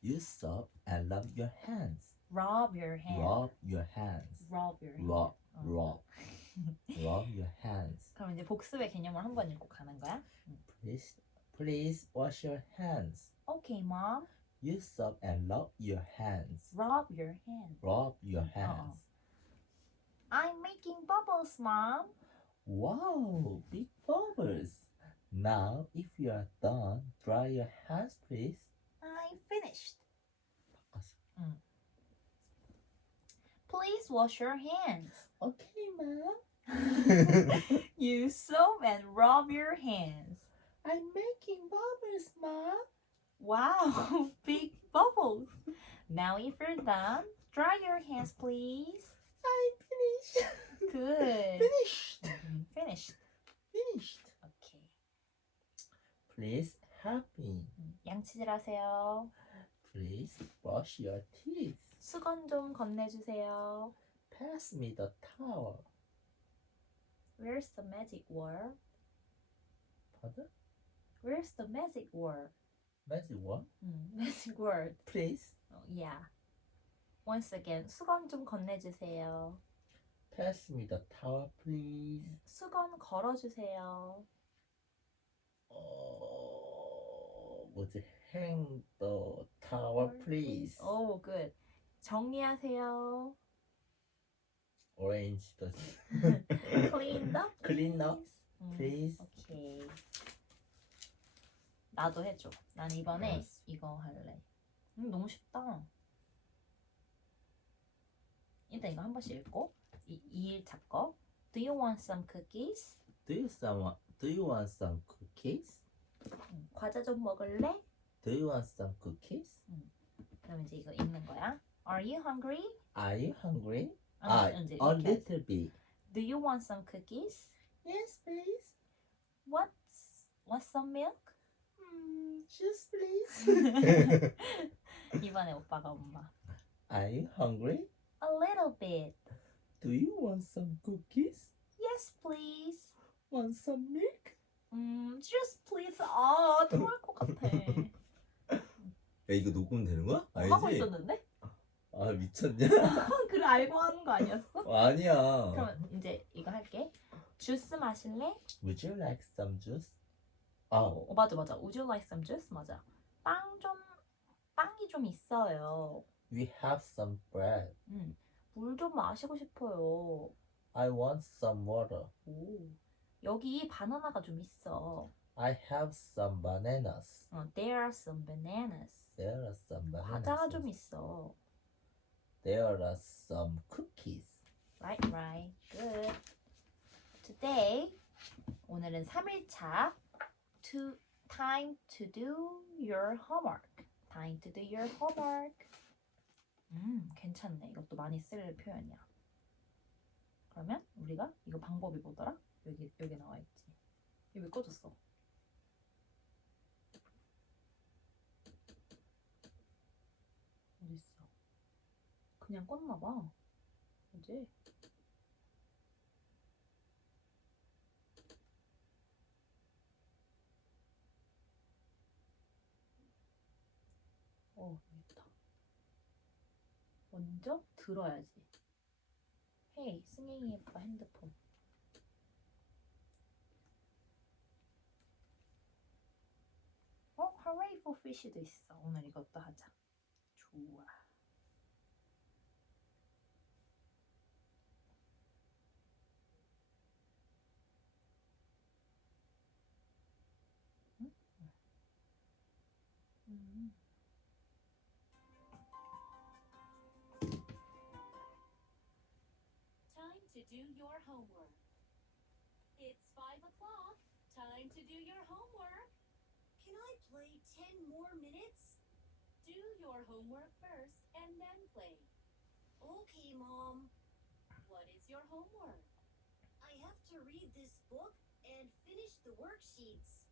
You soap and rub your hands. Rub your hand. Rub your hands. Rub your hand. Rub, rub, rub your hands. 그럼 이제 복습의 개념을 한번 읽고 가는 거야. Please wash your hands. Okay, mom. You soap and rub your hands. Rub your hand. Rub your hands. I'm making bubbles, mom. Wow, big bubbles. Now, if you are done, dry your hands, please. I'm finished. 바꿨어. Please wash your hands. Okay, ma'am. You soap and rub your hands. I'm making bubbles, ma'am. Wow, big bubbles. Now if you're done, dry your hands, please. I'm finished. Good. Finished. Finished. Finished. Okay. Please help me. 양치질하세요. Please brush your teeth. 수건 좀 건네주세요. Pass me the towel. Where's the magic word? Pardon? Where's the magic word? Magic word? Magic word. Please. Yeah. Once again, 수건 좀 건네주세요. Pass me the towel, please. 수건 걸어주세요. 뭐지? Hang the towel, please. Oh, good. 정리하세요. Orange the Clean up. Clean up, please. 오케이. 나도 해줘. 난 이번에 알았어. 이거 할래. 너무 쉽다. 일단 이거 한 번씩 읽고 2일차 거. Do you want some cookies? Do you want some cookies? 과자 좀 먹을래? Do you want some cookies? 그럼 이제 이거 읽는 거야. Are you hungry? Are you hungry? 이제 A 이렇게 little bit. Do you want some cookies? Yes, please. What's some milk? Juice, please. 이번에 오빠가 엄마. Are you hungry? A little bit. Do you want some cookies? Yes, please. Want some milk? Just please. 토할 것 같아. 야, 이거 녹음되는 거야? 알지? 하고 있었는데? 아, 미쳤냐? 그래 알고 하는 거 아니었어? 아니야. 그럼 이제 이거 할게. 주스 마실래? Would you like some juice? 맞아. Would you like some juice? 맞아. 빵이 좀 있어요. We have some bread. 물 좀 마시고 싶어요. I want some water. 오. 여기 바나나가 좀 있어. I have some bananas. There are some bananas. There are some bananas. 과자가 좀 있어. There are some cookies. Right. Good. Today, 오늘은 3일차. Time to do your homework. Time to do your homework. 괜찮네. 이것도 많이 쓸 표현이야. 그러면 우리가 이거 방법이 뭐더라? 여기 나와 있지. 이거 왜 꺼졌어? 어딨어? 그냥 껐나 봐. 어제? 여기 있다. 먼저 들어야지. 헤이, 승행이 오빠 핸드폰. Hooray for fish도 있어. 오늘 이것도 하자. 좋아. Time to do your homework. It's 5 o'clock. Time to do your homework. Can I play 10 more minutes? Do your homework first and then play. Okay, Mom. What is your homework? I have to read this book and finish the worksheets.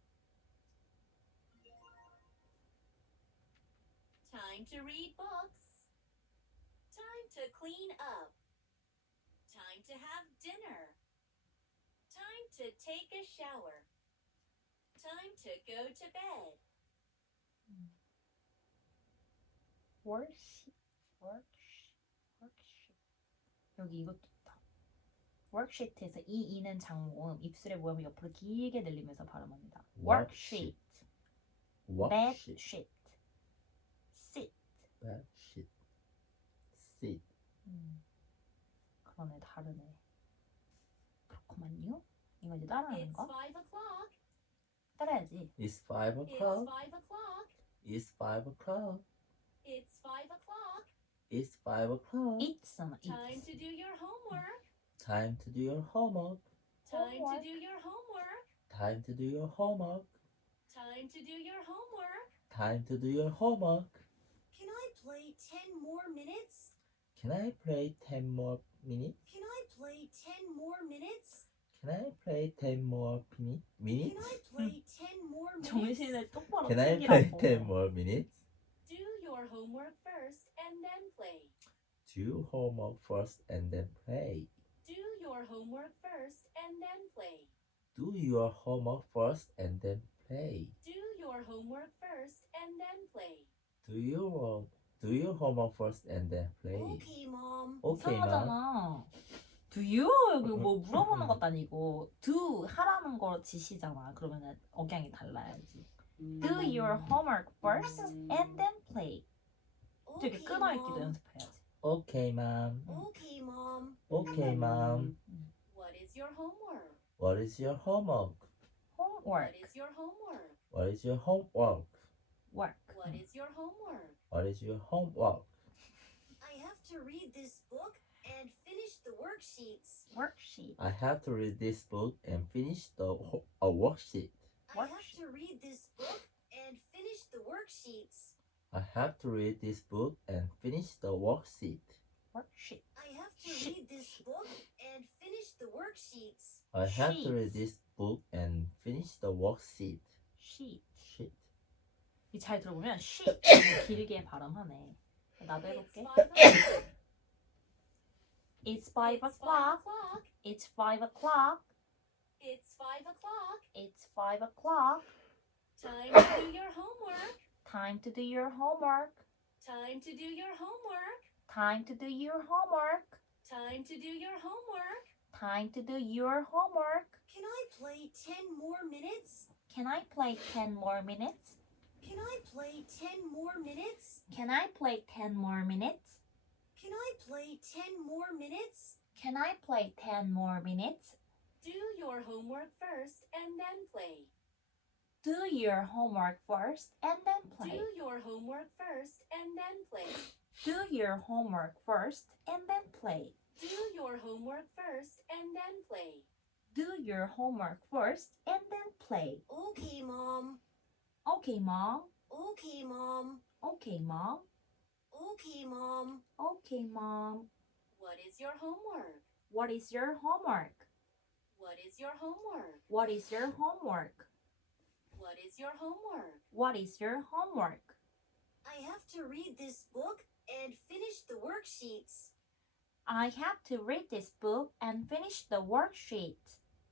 Time to read books. Time to clean up. Time to have dinner. Time to take a shower. Time to go to bed. worksheet. 여기 이것도 있다. worksheet에서 이 이는 장모음 입술의 모양을 옆으로 길게 늘리면서 발음합니다. worksheet, worksheet, bedsheet, sit. bedsheet, sit. 그러네, 다르네. 그렇구만요. 이거 이제 따라하는 It's 거. 5 o'clock. 따라야지. It's 5 It's o'clock. 5 o'clock. It's 5 o'clock. It's 5 o'clock. It's 5 o'clock. It's Time to do your homework. Time to do your homework. Time to Homework. do your homework. Time to do your homework. Time to do your homework. Time to do your homework. Can I play 10 more minutes? Can I play 10 more minutes? Can I play 10 more minutes? Can I play 10 more Can minutes? I play 10 more minutes? 정신을 똑바로 Can I play 챙기라고. 10 more minutes? Do your homework first and then play. Do homework first and then play. Do your homework first and then play. Do your homework first and then play. Do your homework first and then play. Do your homework first and then play. Okay, Mom. Okay, mom. 이상하잖아. Do you? 여기 뭐 물어보는 것도 아니고 do 하라는 거 지시잖아. 그러면은 억양이 달라야지. Do your homework first and then play. 되게 Okay, 끊어읽기도 Mom. 연습해야지. Okay, mom. Okay, Mom. Okay, mom. What is your homework? What is your homework? homework. What is your homework? What is your homework? work. What is your homework? What is your homework? I have to read this book and finish the worksheets. worksheet. I have to read this book and finish the worksheet. I have to read this book and finish the worksheets. I have to read this book and finish the worksheet. worksheet. I have to read this book and finish the worksheets. I have to read Sheets. this book and finish the worksheet. sheet. Shit. 이 잘 들어보면 sheet 길게 발음하네. 나도 It's 해볼게. 5 o'clock. It's 5 It's 5 o'clock. o'clock. It's 5 o'clock. It's 5 o'clock. It's 5 o'clock. Time to do your homework. Time to do your homework. Time to do your homework. Time to do your homework. Time to do your homework. Time to do your homework. Can I play 10 more minutes? Can I play 10 more minutes? Can I play 10 more minutes? Can I play 10 more minutes? Can I play 10 more minutes? Can I play 10 more minutes? Do your homework first and then play. Do your homework first and then play. Do your homework first and then play. Do your homework first and then play. Do your homework first and then play. Do your homework first and then play. Okay, Mom. Okay, Mom. Okay, Mom. Okay, Mom. Okay, Mom. Okay, Mom. What is your homework? What is your homework? What is your homework? What is your homework? What is your homework? What is your homework? I have to read this book and finish the worksheets. I have to read this book and finish the worksheet.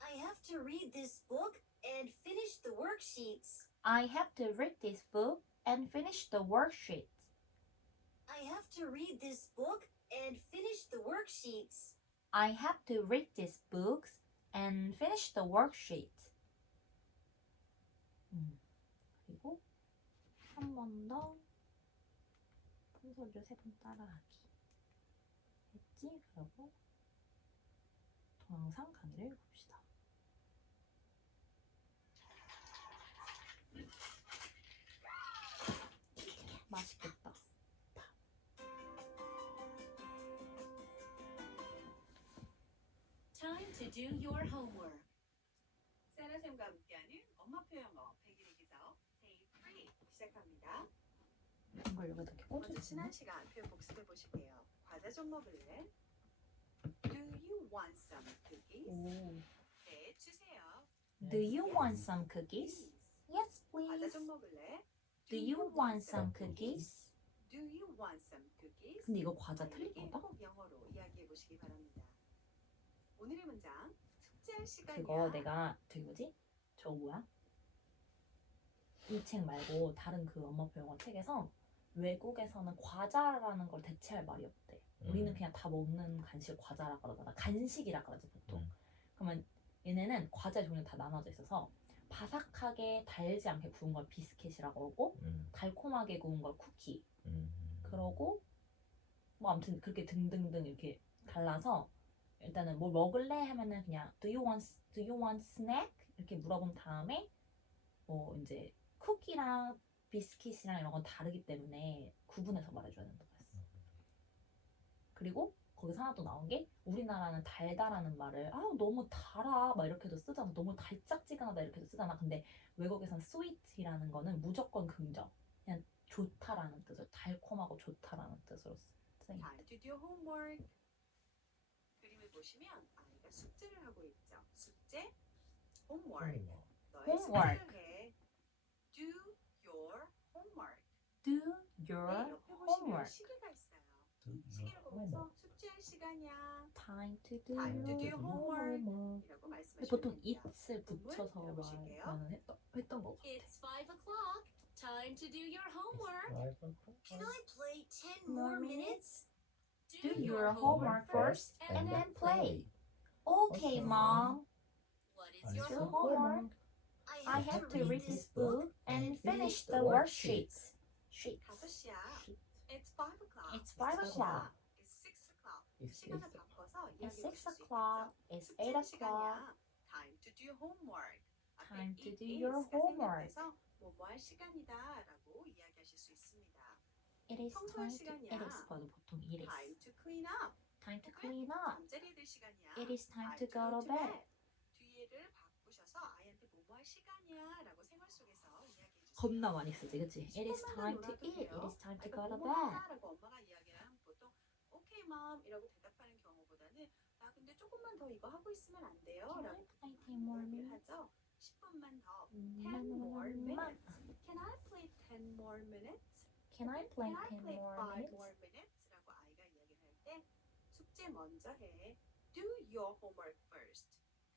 I have to read this book and finish the worksheets. I have to read this book and finish the worksheet. I have to read this book and finish the worksheets. I have to read these books and finish the worksheet. 그리고 한 번 더 분소를 3번 따라하기 했지? 그리고 동영상 강의를 읽어봅시다. 맛있겠다. Time to do your homework. 세라쌤과 함께하는 엄마 표현어 100일의 기석 Day 3 시작합니다. 이걸 여기다 이렇게 먼저 꽂아주네. 지난 시간 표현 복습해 보실게요. 과자 좀 먹을래? Do you want some cookies? 오. 네, 주세요. Do you want some cookies? Yes, 과자 please. 좀 먹을래? Do you want some cookies? Do you want some cookies? 근데 이거 과자 틀린 이렇게 거다? 꼭 영어로 이야기해 보시기 바랍니다. 오늘의 문장 숙제할 시간이야. 그거 내가 저기 뭐지? 저거 뭐야? 이 책 말고 다른 그 엄마 표현어 책에서 외국에서는 과자라는 걸 대체할 말이 없대. 우리는 그냥 다 먹는 간식을 과자라 그러잖아. 간식이라 그러지 보통. 그러면 얘네는 과자의 종류 다 나눠져 있어서 바삭하게 달지 않게 구운 걸 비스킷이라고 그러고 달콤하게 구운 걸 쿠키. 그러고 뭐 아무튼 그렇게 등등등 이렇게 달라서 일단은 뭘 먹을래 하면은 그냥 do you want snack 이렇게 물어본 다음에 뭐 이제 쿠키랑 비스킷이랑 이런 건 다르기 때문에 구분해서 말해줘야 된다고 했어. 그리고 거기서 하나 또 나온 게 우리나라는 달다라는 말을 너무 달아 막 이렇게도 쓰잖아. 너무 달짝지근하다 이렇게도 쓰잖아. 근데 외국에선 sweet이라는 거는 무조건 긍정. 그냥 좋다라는 뜻으로 달콤하고 좋다라는 뜻으로 쓰인 것 Time to do homework. 그림을 보시면 아이가 숙제를 하고 있죠. 숙제, homework. 너의 Homework. 숙제를 해. Do your homework. Do 네, your 옆에 보시면 homework. 시계가 있어요. Do your 시계를 보면서 homework. 숙제할 시간이야. Time to do Time to do your homework. homework. 이라고 근데 말씀하시면 보통 됩니다. it을 붙여서 들어보실게요. 말하는 했던 거 같아. It's 5 o'clock. Time to do your homework. Can I play 10 more minutes? Do your homework first and then play. Okay, mom. What is What your is Your your homework? homework. I have to read this book and finish the worksheets. Sheets. 5시야. It's 5 o'clock. It's 5 o'clock. It's 6 o'clock. It's 시간을 6 바꿔서 It's 이야기해 6 보실 수 o'clock. 있겠죠. It's 8 숙제 o'clock. 시간이야. Time to do homework. 앞에 Time to it do your is가 homework. 생략돼서 뭐뭐 할 시간이다라고 이야기하실 수 있습니다. It is 청소할 time to. 시간이야. It is 봐도 보통 it is. Time to clean up. Time to clean up. 잠자리에 들 시간이야. It is time to go to bed. 뒤에를 바꾸셔서 아이한테 뭐뭐 할 시간이야라고 생활 속에서 이야기해 주세요. 겁나 많이 쓰지, 그치? It is time to eat. It is time to go to bed. 라고 엄마가 이야기를 하면 보통 오케이 맘 이라고 대답하는 경우보다는 나 근데 조금만 더 이거 하고 있으면 안 돼요? Can I 라고 play 10 more 이야기를 minutes? 하죠. 10분만 더. 10 more minutes. Can I play 10 more minutes? Can I play Can I 10 play more 5 minutes? more minutes? 라고 아이가 이야기를 할 때 숙제 먼저 해. Do your homework first.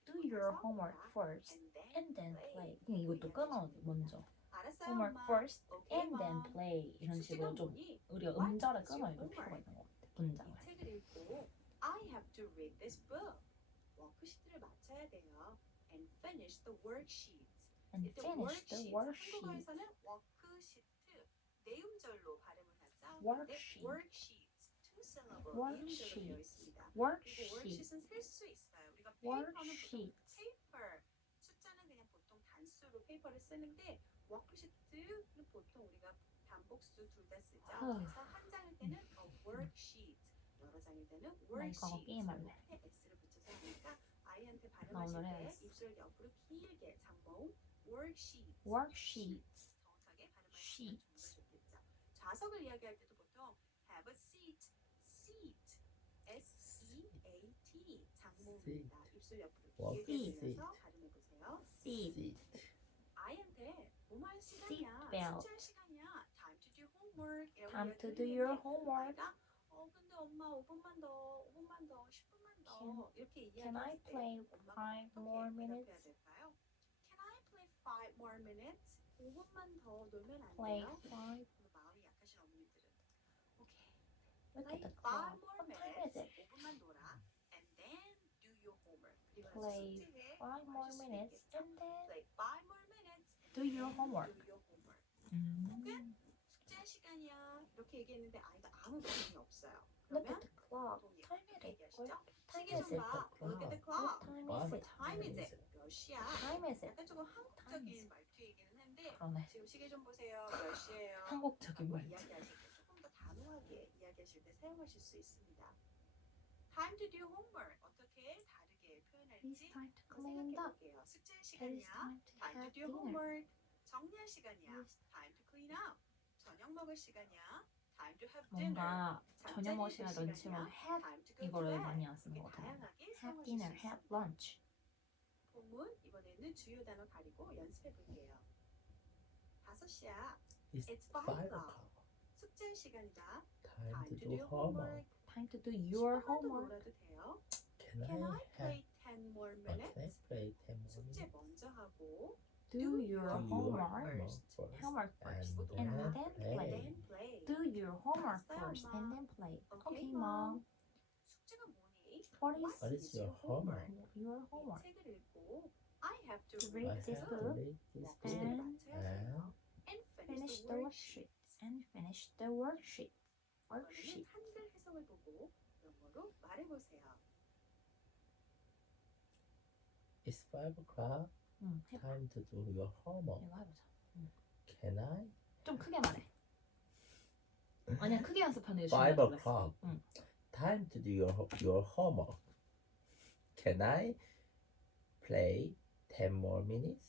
Do your homework first and then play. 그냥 이것도 끊어 먼저. 알았어요, Homework 엄마. first 오케이, and then mom. play 이런 식으로 좀 보니 우리가 음절을 끊어 읽을 필요가 있는 것 같아. 문장을. 이 책을 읽고 I have to read this book. 워크시트를 맞춰야 돼요. And finish the worksheets. And 이때 finish the worksheet. 한국어에서는 워크시트 내음절로 발음을 하죠. Worksheet. worksheets two syllable Worksheet. 이음절로 되어 있습니다. 그리고 Worksheet. worksheet은 셀 수 있어요. 우리가 페이퍼는 보통 Worksheet. paper 숫자는 그냥 보통 단수로 페이퍼를 쓰는데 워크시트는 보통 우리가 단복수 둘 다 쓰죠. 그래서 한 장일 때는 a worksheet, 여러 장일 때는 이거 worksheet. 게임할래. 앞에 S를 붙여서 하니까 아이한테 나 발음하실 오늘 때 해야겠어. 입술 옆으로 길게 장모음 worksheet. Worksheets. 정확하게 발음하시면 Sheets. 좀 더 좋겠죠. 좌석을 이야기할 때도 보통 have a seat, seat, S-E-A-T 장모음입니다. 입술 옆으로 길게 Seat. 들려서 발음해 보세요. Seat. 아이한테 뭐뭐 할 시간이야, Seatbelt. 숙제할 시간이야, time to do homework 이라고 Time to 이야기를 do your 했는데 homework. 아이가 근데 엄마 5분만 더, 5분만 더, 10분만 더 이렇게 Can I 이야기했을 때 play 엄마가 5 more 어떻게 minutes? 대답해야 될까요? Can I play 5 more minutes? 5분만 더 놀면 안 Play 돼요? 5. 그리고 마음이 약하신 어머니들은 오케이, Look at the play 5 clock. more What time is minutes. it? 5분만 놀아. And then do your homework. 그리고 나서 Play 숙제해. 5 more 하실 수도 minutes 있겠죠. and then Play 5 more minutes. and do your then homework. Do your homework. 음. 숙제 시간이야. 이렇게 얘기했는데 아이가 아무 반응이 없어요. Look 그러면 at the clock. 보통 Time is 이렇게 it? 얘기하시죠? What time 시계 is 좀 it? 봐. Look at the clock. What time is What it? time is it? 몇 시야? Time is it? 약간 조금 is 한국적인 it? 말투이기는 한데 그러네. 지금 시계 좀 보세요. 몇 시예요? 한국적인 라고 말투. 이야기하실 때 조금 더 단호하게 이야기하실 때 사용하실 수 있습니다. Time to do homework 어떻게 다르게 It is 표현할지 time to 한번 clean 생각해 up. 볼게요. 숙제할 It is 시간이야. time to Time to have do dinner. homework. 정리할 시간이야. It is Time to clean up. 저녁 먹을 시간이야. Time to have dinner. 뭔가 저녁 먹을 잠자리에 시간에 들 넣지만 시간이야. have Time to go to 이거를 bed. 많이 안 쓰는 이렇게 것 같아요. 다양하게 Have 사용하실 수 dinner, have 있습니다. lunch. 본문 이번에는 주요 단어 가리고 연습해 볼게요. 5시야. It's It's 5 5 o'clock. o'clock. 숙제할 시간이다. Time to do homework. Time to do your 10분만 더 homework. 놀아도 돼요. Can Can I I play 10 more can I minutes? play 10 more 숙제 minutes? 먼저 하고 Do your Do your homework. first. Homework first. And And then then play. play. then play. Do homework 알았어요, first 엄마. and then play. Okay, Okay, mom. 숙제가 뭐니? What is your homework? your 이 homework? 책을 읽고 I have to To read read I this have book to read this 워크시트를 book 맞춰야 돼요. and And Finish the worksheet. And finish the worksheet. 이번에는 Worksheet. 한글 해석을 보고 영어로 말해보세요. it's 5 o'clock. 해봐. Time to do your homework. 이거 해보자. Can I? 좀 크게 말해. 아니야, 크게 연습하는 게 5 중요하다 그랬어. o'clock. 응. Time to do your homework. Can I play 10 more minutes?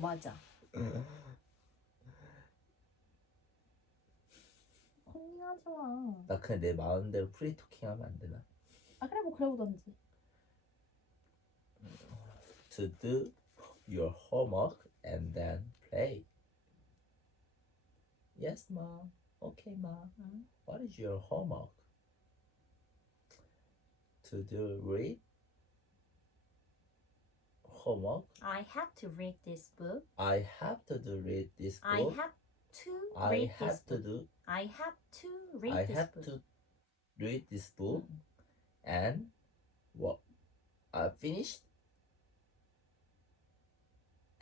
맞아. 컨닝하지 마. 나 그냥 내 마음대로 프리토킹 하면 안 되나? 아, 그래, 뭐, 그래 보던지. To do your homework and then play. Yes, mom. Okay, mom. 응. What is your homework? To do read homework. I have to read this book. I have to do read this I book. have to I read have this to book. do. I have to read I this have book. to read this book 응. and what? I finished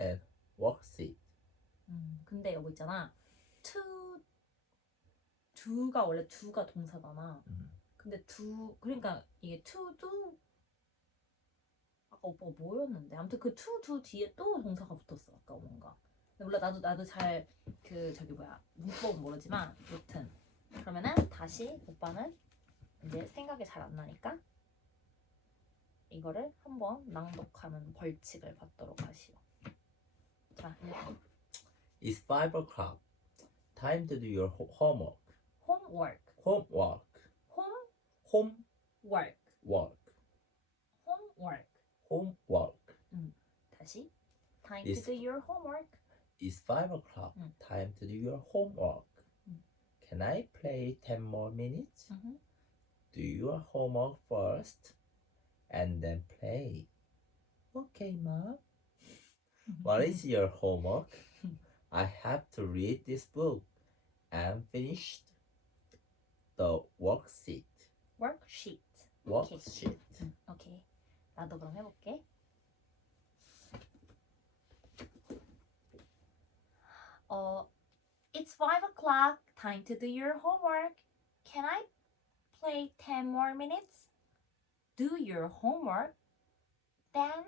and worksheet. 근데 여기 있잖아. do가 원래 do가 동사잖아. 근데 그러니까 이게 to do 아까 오빠가 뭐였는데 아무튼 그 to do 뒤에 또 동사가 붙었어 아까 뭔가. 근데 몰라 나도 잘 그 저기 뭐야 문법은 모르지만 여튼 그러면은 다시 오빠는 이제 생각이 잘 안 나니까 이거를 한번 낭독하는 벌칙을 받도록 하시오. 자, It's 5 o'clock. Time to do your homework. homework, Homework. homework, Homework. homework. Homework. 다시 time Is- to do your homework. It's 5 o'clock. 응. Time to do your homework. 응. Can I play 10 more minutes? Mhm. Do your homework first and then play. Okay, mom. What is your homework? I have to read this book and finish the worksheet. worksheet. Worksheet. 오케이. 나도 그럼 해볼게. It's 5 o'clock. Time to do your homework. Can I play 10 more minutes? Do your homework. Then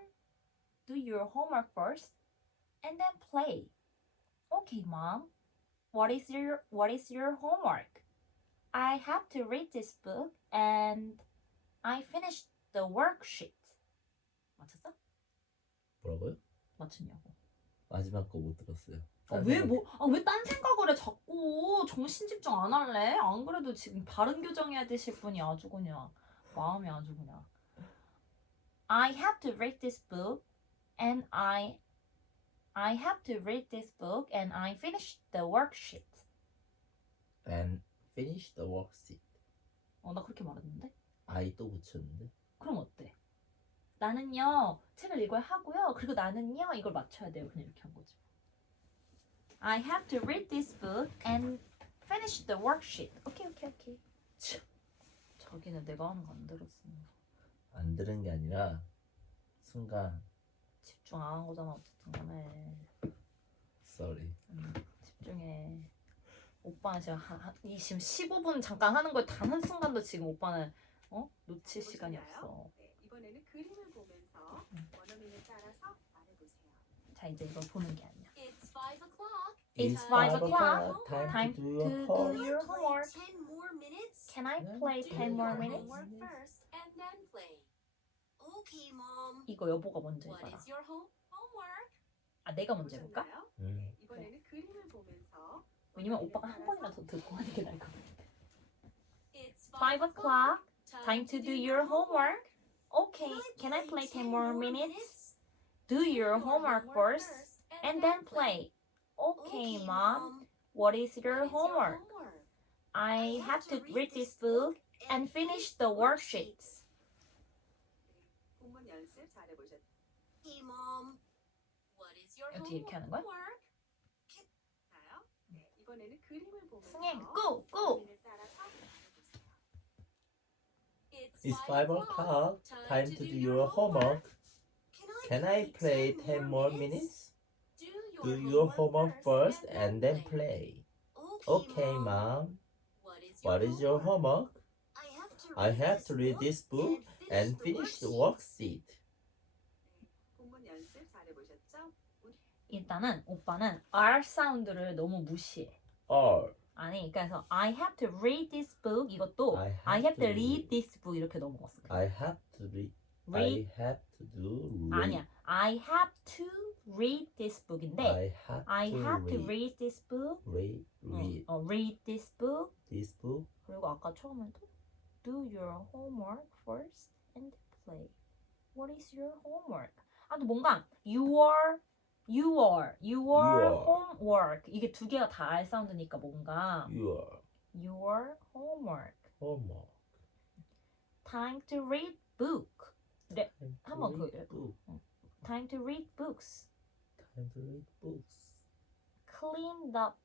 do your homework first and then play. Okay, mom. What is your homework? I have to read this book and I finished the worksheet. 맞췄어? 뭐라고요? 맞췄냐고. 마지막 거 못 들었어요. 왜 딴 생각을 해 자꾸 정신 집중 안 할래? 안 그래도 지금 발음 교정해야 되실 분이 아주 그냥 마음이 아주 그냥. I have to read this book and I have to read this book and I finished the worksheet. And finish the worksheet. 나 그렇게 말했는데? I 또 붙였는데. 그럼 어때? 나는요 책을 읽어야 하고요. 그리고 나는요 이걸 맞춰야 돼요. 그냥 이렇게 한 거지. I have to read this book and finish the worksheet. 오케이. 자기는 내가 하는 거 안 들었어. 안 들은 게 아니라 순간 집중 안 한 거잖아 어쨌든 간에. sorry. 집중해. 오빠는 지금 지금 15분 잠깐 하는 걸 단 한 순간도 지금 오빠는 놓칠 시간이 없어. 네, 이번에는 그림을 보면서 원어민을 따라서 말해보세요. 자 이제 이걸 보는 게 아니야. It's 5 o'clock. It's Time 5 to do o'clock. your Time Time to do your to homework. do your homework. 10 more minutes? Can I Yeah. play Do 10 more your minutes? homework first and then play. Okay, Mom. 이거 여보가 먼저 What 해봐라. is your homework? 아 내가 먼저 해볼까? 보셨나요? 음. 네, 이번에는 그림을 보면서 왜냐면 원어민을 오빠가 한 따라서 번이라도 듣고 하는 게 나을 것 같아. It's 5 o'clock. Time to do your homework. Okay, can I play 10 more minutes? Do your homework first and then play. Okay, mom. What is your homework? I have to read this book and finish the worksheets. 본문 연습 잘해보셨나요? Hey, Mom. What is your 어떻게 이렇게 하는 거야? homework? 이번에는 그림을 보면서 승행 고! 고! 그림을 따라서 말해보세요. It's 5 o'clock. Time to do your homework. Can I play 10 more minutes? Do your homework first and then play. Okay, Mom. What is your homework? I have to read this book and finish the worksheet. 본문 연습 잘해보셨죠? 일단은 오빠는 R 사운드를 너무 무시해. Or 아니 그래서 I have to read this book 이것도 I I have have to to read this book 이렇게 넘어갔어. I have to read. read I have to do read. 아니야. I have to read this book인데 I have to read. read this book. Read read this book. this book. 그리고 아까 처음에도 do your homework first and play. What is your homework? 아, 또 뭔가 your homework 이게 두 개가 다 R 사운드니까 뭔가 Your homework. homework. Time to read book. 네, 한번 그 book. Time to read books. Time to read books. Cleaned up.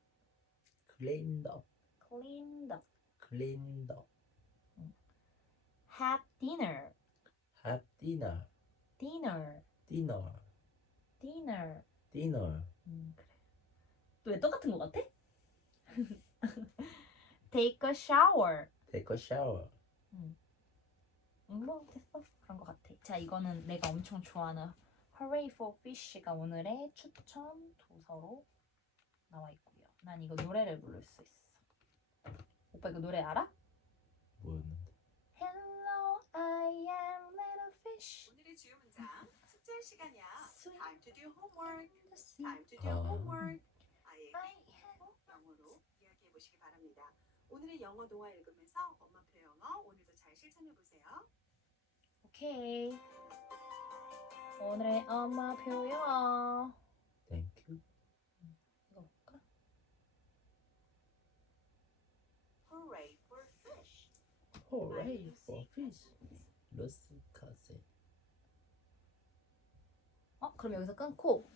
Cleaned up. Cleaned up. Cleaned up. Have dinner. Have dinner. Dinner. Dinner. Dinner. Dinner. 그래. 왜 똑같은 것 같아? Take a shower. Take a shower. 뭐 됐어. 그런 것 같아. 자, 이거는 내가 엄청 좋아하는 Hooray for Fish가 오늘의 추천 도서로 나와 있고요. 난 이거 노래를 부를 수 있어. 오빠 이거 노래 알아? 뭐였는데? Hello, I am little fish. 오늘의 주요 문장 숙제 시간이야. Swim Time to do homework. in the sea. Time to do 아. homework. 아이에게 I have 영어로 이야기해 보시기 바랍니다. 오늘의 영어 동화 읽으면서 엄마표 영어 오늘도 잘 실천해 보세요. 오케이. 오늘의 엄마 표현. Thank you. 이거 볼까? Hooray for fish. Hooray for fish. 루스 카세. 그럼 여기서 끊고